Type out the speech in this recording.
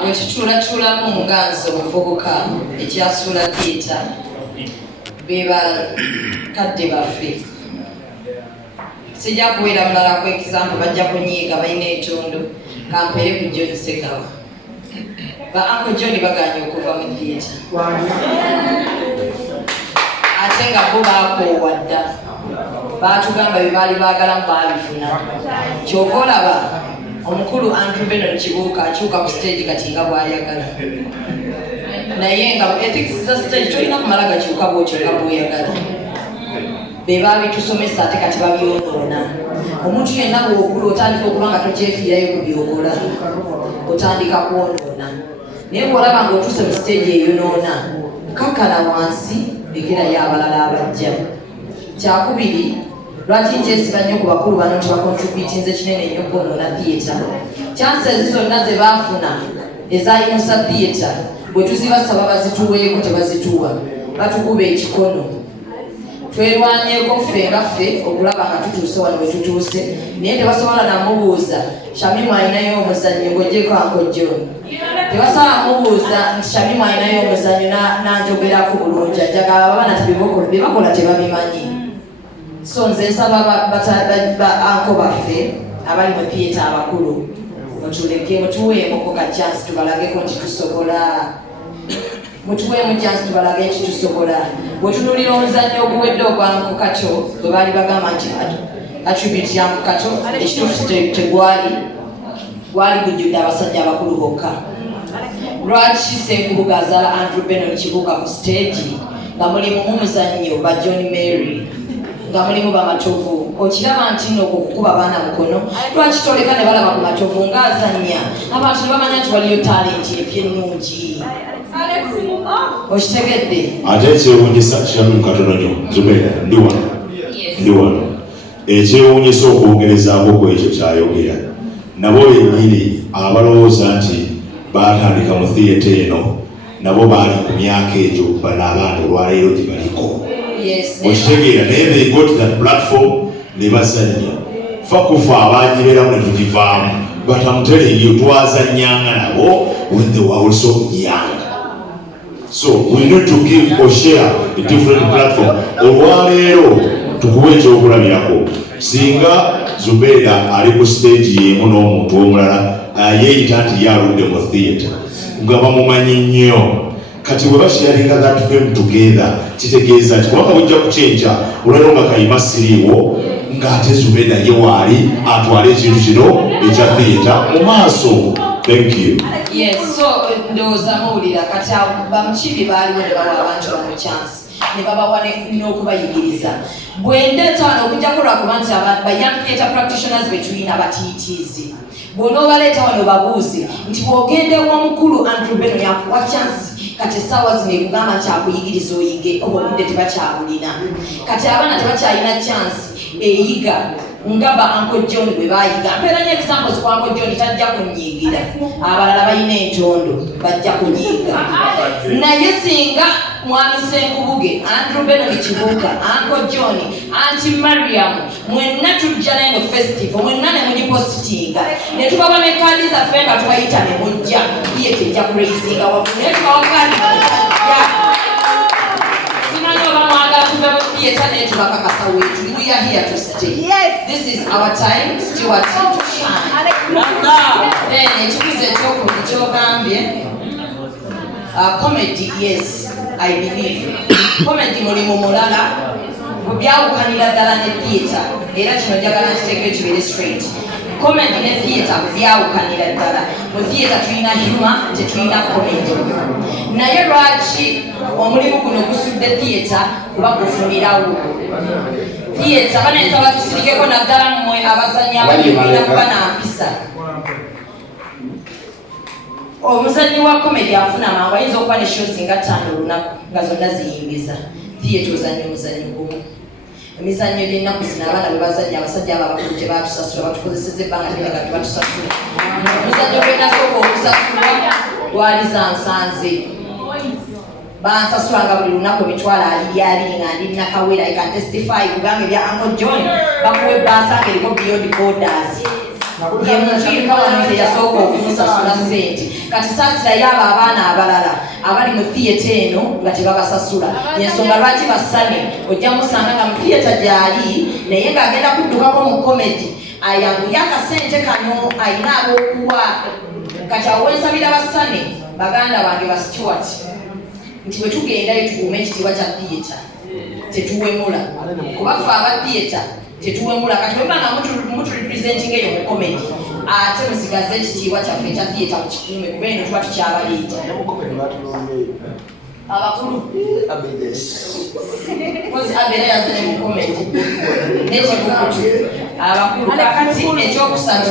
bwetutulatulamu omuganzi omuvubuka ekyasuula theatre beba kadde baffe sijja kuwera mulala ku example bajja kunyiiga balina etondo kampere ku John Segawa ba Uncle John baganye okuva mu theatre ate nga bo baakoowa dda baatugamba bye baali baagala mubaalifuna kyova olaba omukulu Andrew Beno Kibuuka akyuka ku stage kati nga bw'ayagala naye nga ethics za stage tolina kumala gakyuka bwotyo nga bw'oyagala be baabitusomesa ate kati babyonoona omuntu yenna bw'okula otandika okuba nga tokyefiirayo ku byokola otandika kwonoona naye bw'olaba ng'otuuse mu stage eyonoona kakkala wansi lekerayo abalala abajja kyakubiri lwaki nkyesiba nnyo ku bakulu bano nti bakontributinze kinene nnyo kwonoona theatre chances zonna ze baafuna ezayimusa theatre bwe tuzibasaba bazituweeko tebazituwa batukuba ekikono twerwanyeeko ffe nga ffe okulaba nga tutuuse wano we tutuuse naye tebasobola namubuuza Shamimu alinayo omuzannyo ng'oggyeko Uncle tebasobola mubuuza nti Shamimu alinayo omuzannyo nanjogerako bulungi ajagala babana bye bakola tebabimanyi so nze nsaba Uncle baffe abali mu theatre abakulu mutuleke mutuweemoko ka chance tubalageko nti tusobola mutuweemu chance tubalage nti tusobola bwetunulira omuzannyo oguwedde ogwa Uncle Kato bwe baali bagamba nti attribute ya Uncle Kato ekituufu gwali gujjudde abasajja abakulu bokka lwaki Ssenkubuga azaala Andrew Beno Kibuuka ku stage nga mulimu mumuzannyo ba John Mary nga mulimu bamatovu okiraba nti nno okukuba abaana mukono lwaki toleka ne balaba ku matovu ng'azannya abantu ne bamanya nti waliyo talenti epyennungi okitegedde ate ekyewuunyisa kiramu katono nnyo Zubeda ndi wano ekyewuunyisa okwongerezaako ku ekyo kyayogera nabo bennyini abalowooza nti baatandika mu theatre eno nabo baali ku myaka egyo bano abaana olwaleero gye baliko okitegeera naye they got that platform ne bazannya fa kufa abanyibeeramu ne tugivaamu but I'm telling you twazannyanga nabo when they were also young. So we need to give or share a different platform. Olwaleero tukuwe ekyokulabirako singa Zubeda ali ku stage yemu n'omuntu omulala yeeyita nti yaludde mu theatre nga bamumanyi nnyo kati bwe basharinga that film together kitegeeza nti kubanga bujja kucyenja olwaleero nga Kayima siriiwo ng'ate Zubeda ye waali atwala ekintu kino ekya theatre mu maaso. Thank you. Yes, so ndowooza muwulira kati bamukiibi baaliwo ne bawa abantu bano chance ne babawa n'okubayigiriza bwendeeta wano okujjako lwakuba nti ba young theatre practitioners betulina batiitiizi bw'onoobaleeta wano babuuze nti bw'ogenda ew'omukulu Andrew Beno yakuwa chance kati essaawa zino ekugamba nti akuyigiriza oyige oba obudde tebakyabulina kati abaana tebakyalina chance eyiga nga ba Uncle John bwe baayiga mpeera nnyo examples ku Uncle John tajja kunyiigira abalala balina entondo bajja kunyiiga naye singa mwami Ssenkubuge Andrew Beno Kibuuka Uncle John Aunty Mariam mwenna tujja n'eno festival mwenna ne mugipositinga ne tubawa ne kandi zaffe nga tubayita ne mujja ye tejja kuraisinga waggulu naye tubawakandi simanyi oba mwagala tuve mu theatre naye tubakakasa wetu we are here to stay. Yes. This is our time, still our time to shine. Then ekikuze ekyokugambye comedy, yes, I believe comedy mulimu mulala byawukanira ddala ne theatre era kino njagala nkiteeke kibeere straight. Comedy ne theatre byawukanira ddala. Mu theatre tulina humor, tetulina comedy. Naye lwaki omulimu guno gusudde theatre kuba gufunirawo theatre banayinza batusirikeko naddala mmwe abazannyi abalina kuba na mpisa. Omuzannyi wa comedy afuna mangu ayinza okuba ne shows nga 5 olunaku nga zonna ziyingiza theatre ozannya omuzannyo gumu. Emizannyo gy'ennaku zino abaana bwe bazannya abasajja abakulu tebatusasula batukozeseza ebbanga ddene nga tebatusasula. Omuzannyo gwe nasooka okusasula gwali za nsanze bansasulanga buli lunaku emitwalo 200 nga ndi nakawera I can testify kubanga ebya Uncle John bakuwa ebbaasa nga eriko beyond borders ye Mukiibi wange yasooka okumusasula ssente kati saasirayo abo abaana abalala abali mu theatre eno nga tebabasasula yensonga lwaki basane ojja musanga nga mu theatre gyali naye ng'agenda kuddukako mu comedy ayanguye akasente kano ayina ab'okuwa kati awo wensabira basane baganda bange ba Stewart nti bwe tugendayo tukuume ekitiibwa kya theatre tetuwemula kuba ffe aba theatre tetuwemula kati bwe banga muturepresentinga eyo mu comedy ate musigaze ekitiibwa kyaffe ekya theatre mukikuume kuba eno tuba tukyabaleeta abakulu kozi abeera yazane mu comedy n'ekikukutu abakulu kakati ekyokusatu